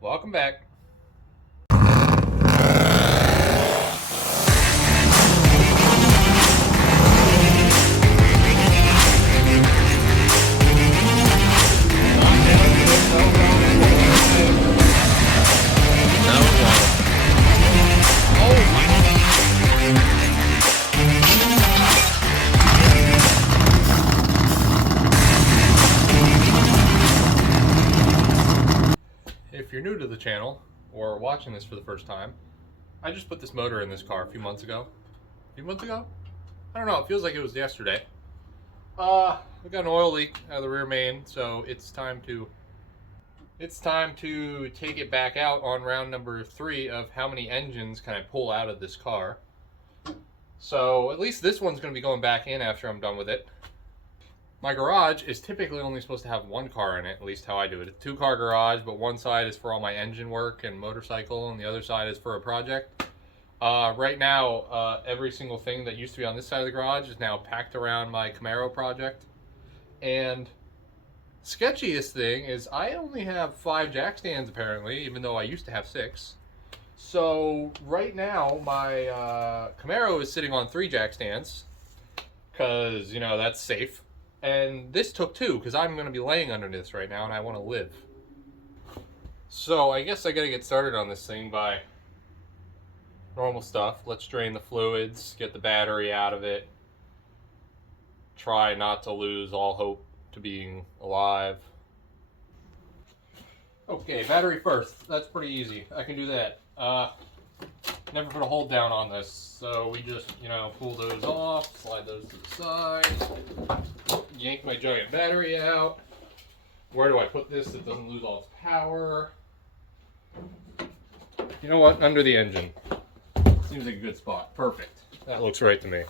Welcome back. If you're new to the channel or watching this for the first time, I just put this motor in this car a few months ago. I don't know, it feels like it was yesterday. We got an oil leak out of the rear main, so it's time to take it back out on round number 3 of how many engines can I pull out of this car. So at least this one's going to be going back in after I'm done with it. My garage is typically only supposed to have one car in it, at least how I do it. It's a 2-car garage, but one side is for all my engine work and motorcycle, and the other side is for a project. Right now, every single thing that used to be on this side of the garage is now packed around my Camaro project. And sketchiest thing is I only have 5 jack stands apparently, even though I used to have 6. So right now my Camaro is sitting on 3 jack stands because, you know, that's safe. And this took 2 because I'm going to be laying under this right now and I want to live. So I guess I got to get started on this thing by normal stuff. Let's drain the fluids, get the battery out of it, try not to lose all hope to being alive. Okay, battery first. That's pretty easy. I can do that. Never put a hold down on this, so we just, you know, pull those off, slide those to the side, yank my giant battery out. Where do I put this so it doesn't lose all its power? You know what? Under the engine. Seems like a good spot. Perfect. That looks right to me.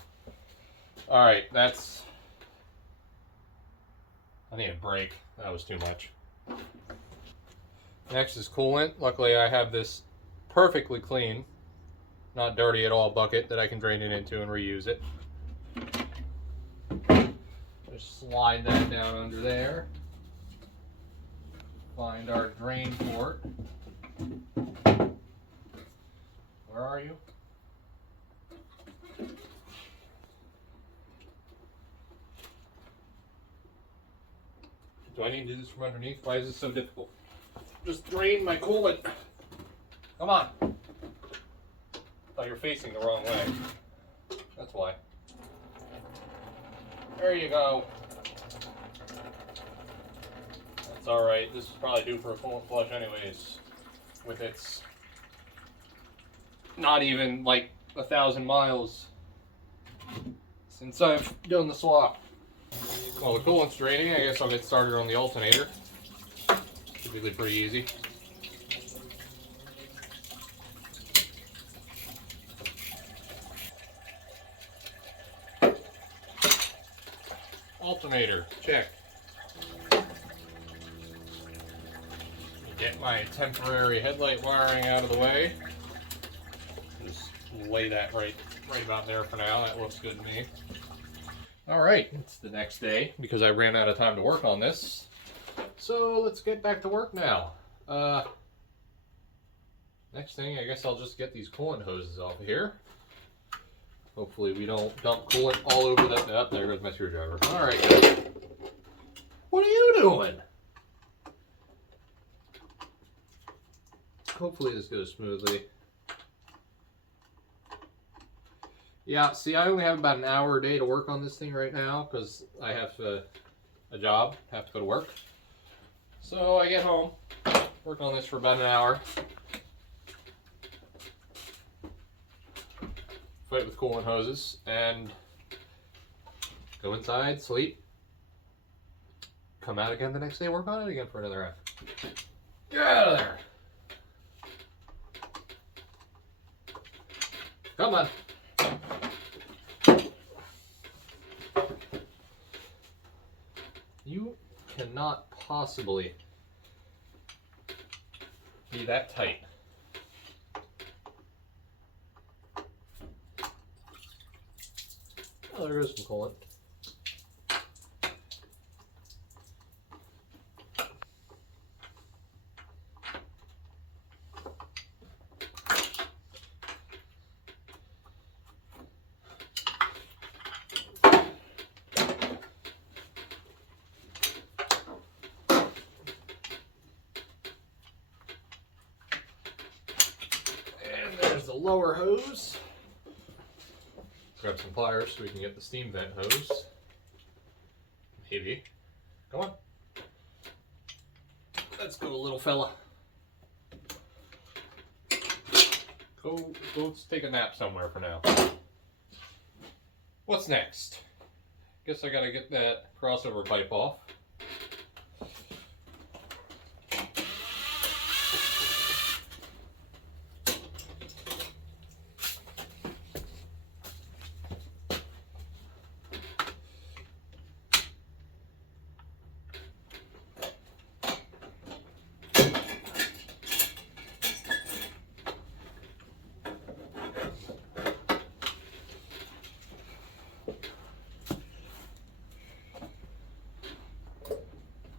Alright, that's... I need a break. That was too much. Next is coolant. Luckily I have this perfectly clean, not dirty at all bucket that I can drain it into and reuse it. Just slide that down under there. Find our drain port. Where are you? Do I need to do this from underneath? Why is this so difficult? Just drain my coolant. Come on. Oh, you're facing the wrong way. That's why. There you go. That's alright. This is probably due for a full flush anyways. With its not even like 1,000 miles since I've done the swap. While the coolant's draining, I guess I'll get started on the alternator. Typically pretty easy. Alternator, check. Get my temporary headlight wiring out of the way. Just lay that right about there for now. That looks good to me. Alright, it's the next day because I ran out of time to work on this. So let's get back to work now. Next thing, I guess I'll just get these coolant hoses off of here. Hopefully we don't dump coolant all over that. Oh, there goes my screwdriver. Alright, guys. What are you doing? Hopefully this goes smoothly. Yeah, see, I only have about an hour a day to work on this thing right now because I have a job, have to go to work. So I get home, work on this for about an hour. Fight with coolant hoses and go inside, sleep, come out again the next day, work on it again for another hour. Get out of there! Come on! You cannot possibly be that tight. Oh, there goes some coolant. lower hose. Grab some pliers so we can get the steam vent hose. Maybe. Come on. Let's go, little fella. Go take a nap somewhere for now. What's next? Guess I gotta get that crossover pipe off.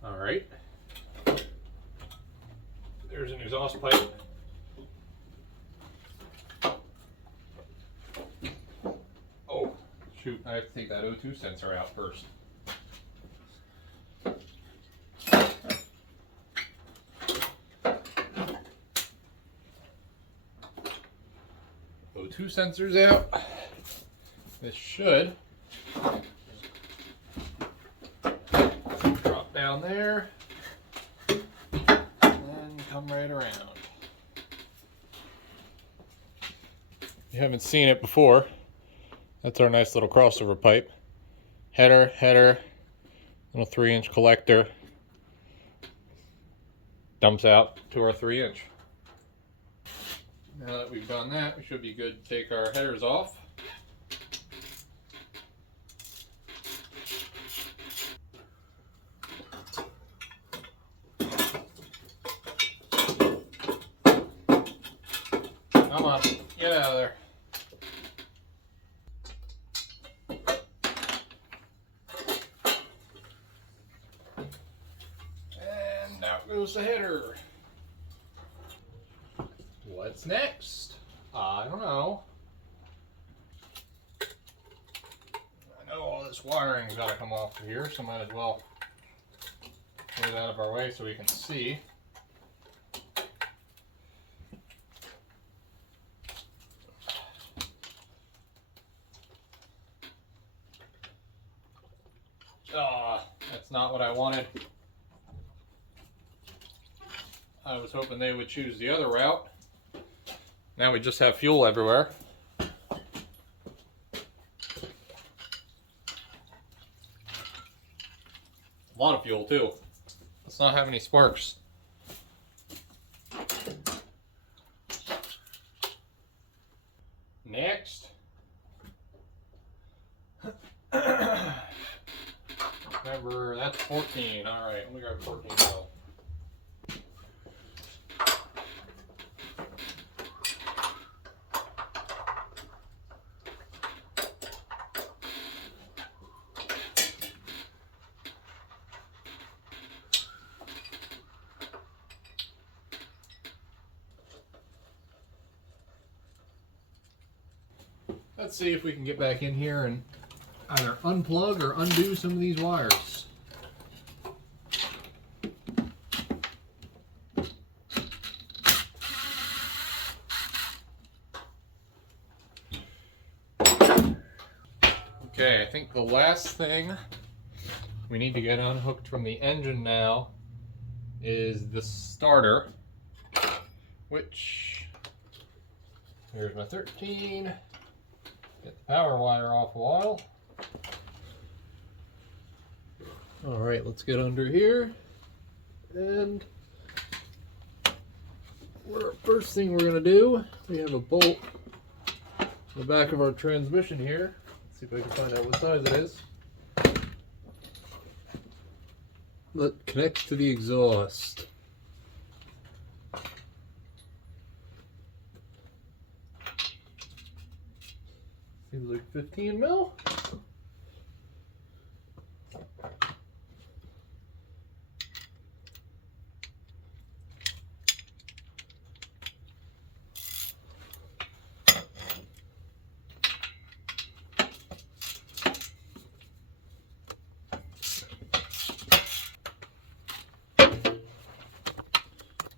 Alright, there's an exhaust pipe. Oh, shoot, I have to take that O2 sensor out first. O2 sensor's out. This should down there and come right around. You haven't seen it before. That's our nice little crossover pipe. Header, little 3-inch collector. Dumps out to our 3-inch. Now that we've done that, we should be good to take our headers off. Come on, get out of there. And out goes the header. What's next? I don't know. I know all this wiring's got to come off of here, so might as well get it out of our way so we can see. That's not what I wanted. I was hoping they would choose the other route. Now we just have fuel everywhere. A lot of fuel too. Let's not have any sparks. Next. Remember, that's 14. Alright, let me grab 14 now. Let's see if we can get back in here and either unplug or undo some of these wires. Okay, I think the last thing we need to get unhooked from the engine now is the starter, which, here's my 13. Get the power wire off a while. Alright, let's get under here. And first thing we're going to do, we have a bolt in the back of our transmission here. Let's see if I can find out what size it is. That connects to the exhaust. Seems like 15 mil.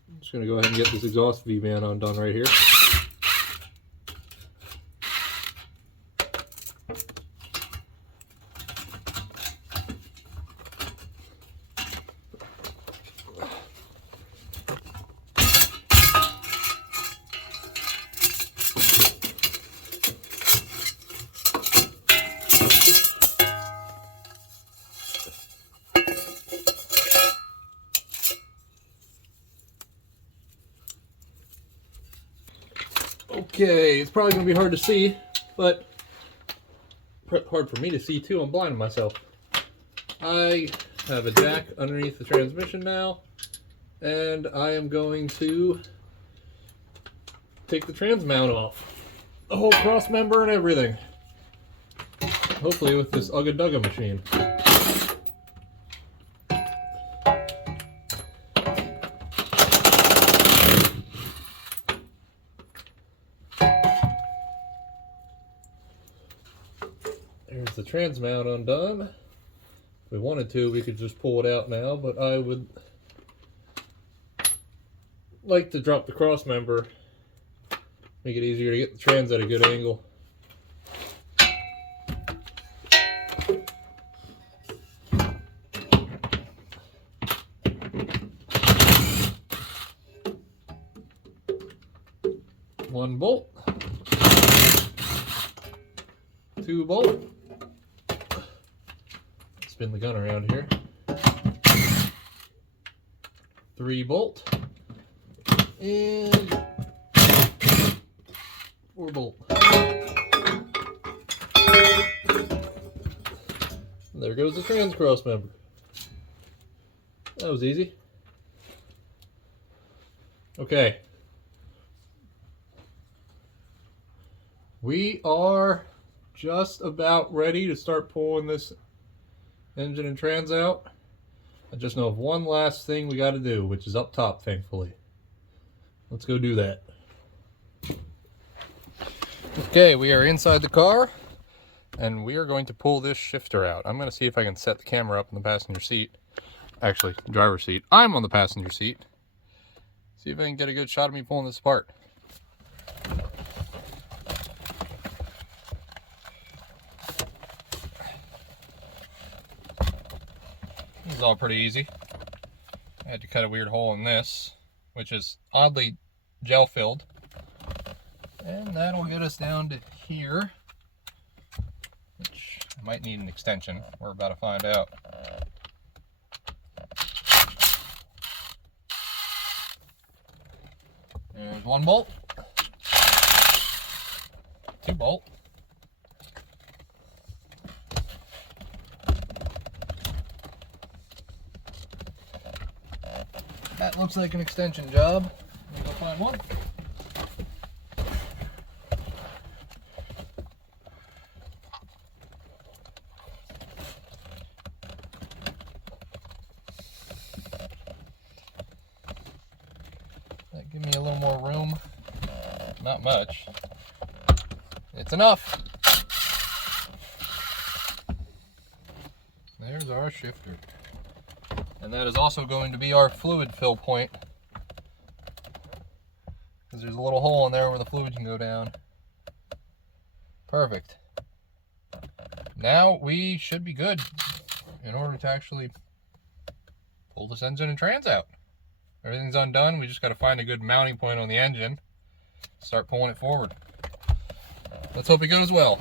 I'm just going to go ahead and get this exhaust V-man undone right here. Okay, it's probably going to be hard to see, but hard for me to see too. I'm blinding myself. I have a jack underneath the transmission now, and I am going to take the trans mount off. The whole cross member and everything. Hopefully with this Ugga Dugga machine. There's the trans mount undone. If we wanted to, we could just pull it out now, but I would like to drop the cross member, make it easier to get the trans at a good angle. One bolt, 2 bolt, spin the gun around here, 3 bolt, and 4 bolt. And there goes the trans cross member. That was easy. Okay. We are just about ready to start pulling this engine and trans out. I just know of one last thing we got to do, which is up top, thankfully. Let's go do that. Okay, we are inside the car, and we are going to pull this shifter out. I'm going to see if I can set the camera up in the passenger seat. Actually, driver's seat. I'm on the passenger seat. See if I can get a good shot of me pulling this apart. This is all pretty easy. I had to cut a weird hole in this, which is oddly gel filled. And that'll get us down to here, which might need an extension. We're about to find out. There's 1 bolt, 2 bolt, that looks like an extension job. Let me go find one. That give me a little more room. Not much. It's enough. There's our shifter. And that is also going to be our fluid fill point, because there's a little hole in there where the fluid can go down. Perfect. Now we should be good in order to actually pull this engine and trans out. Everything's undone. We just got to find a good mounting point on the engine, start pulling it forward. Let's hope it goes well.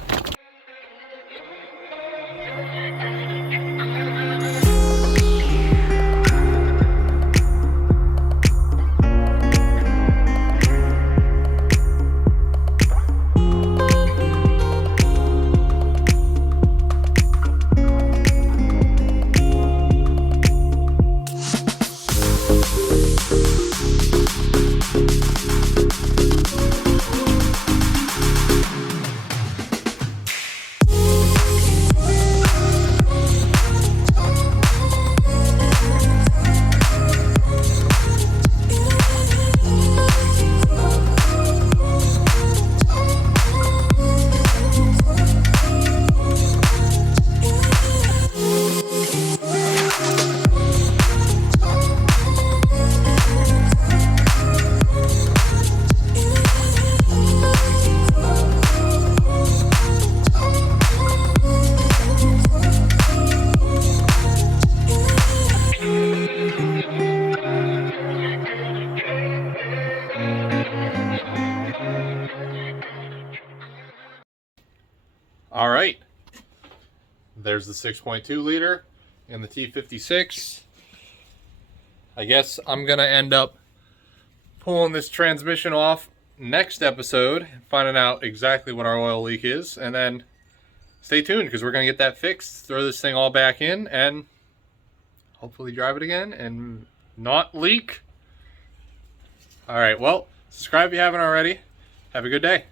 All right, there's the 6.2 liter and the T56. I guess I'm gonna end up pulling this transmission off next episode, finding out exactly what our oil leak is, and then stay tuned because we're going to get that fixed, throw this thing all back in, and hopefully drive it again and not leak. All right, well, subscribe if you haven't already. Have a good day.